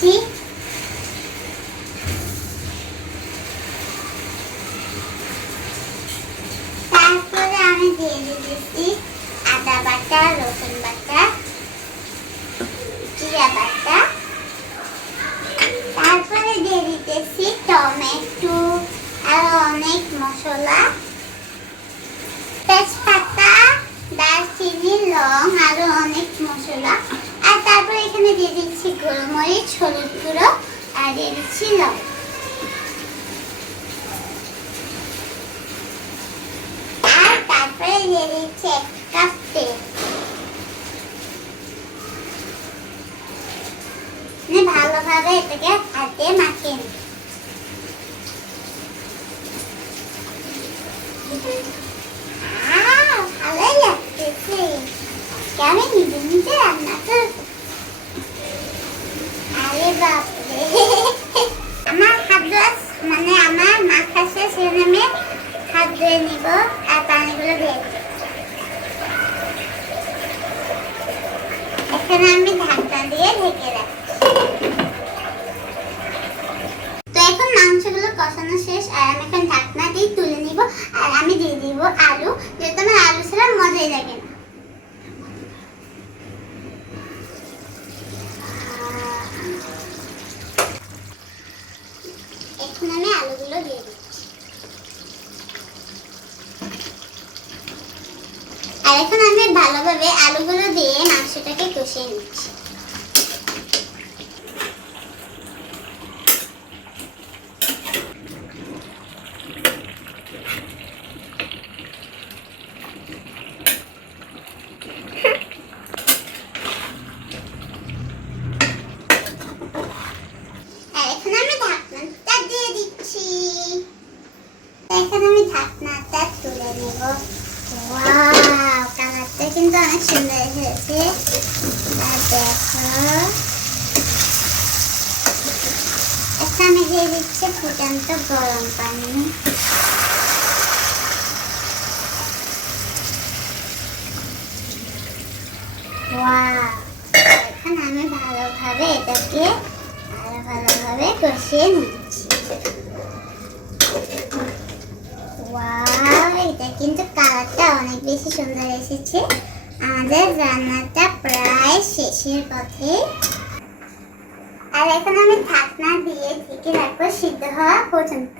নিচ্ছি তারপরে আমি দিয়ে দিয়েছি আদা বাটা রসুন বাটা জিরা বাটা। দিয়ে দিচ্ছি গোলমরিচ, হলুদ গুঁড়ো, আর দিয়ে দিচ্ছি লবণ। আর তারপরে দিয়ে দিচ্ছি এক কাপ তেল। মানে ভালোভাবে এটাকে হাতে মাখিয়ে নিই ভালোই নিজে নিজে রান্না করব আমার হাত মানে আমার মাথা শেষ আমি হাত ধুয়ে নিব আর পানিগুলো দিয়ে। এখানে আমি ঢাকনা দিয়ে ঢেকে রাখছি তো এখন মাংসগুলো কষানো শেষ আর আমি এখন ঢাকনা দিয়ে তুলে নিব আর আমি দিয়ে দিব আলু যেহেতু আমার আলু ছাড়া মজাই লাগে না এখন আমি আলুগুলো দিয়ে দিচ্ছি আর এখন আমি ভালোভাবে আলুগুলো দিয়ে মাংসটাকে কষিয়ে নিচ্ছি আর এখন আমি ঢাকনাটা দিয়ে দিচ্ছি তুলে নেব। কিন্তু অনেক সুন্দর দেখো। এখন আমি দিয়ে দিচ্ছি গরম পানি। আমি ভালোভাবে এটাকে আরও ভালোভাবে কষিয়ে নিচ্ছি ওয়াও এটা কিন্তু কালারটা অনেক বেশি সুন্দর এসেছে। আমাদের রান্নাটা প্রায় শেষের পথে। আর এখন আমি ঢাকনা দিয়ে ঢেকে রাখব সিদ্ধ হওয়া পর্যন্ত।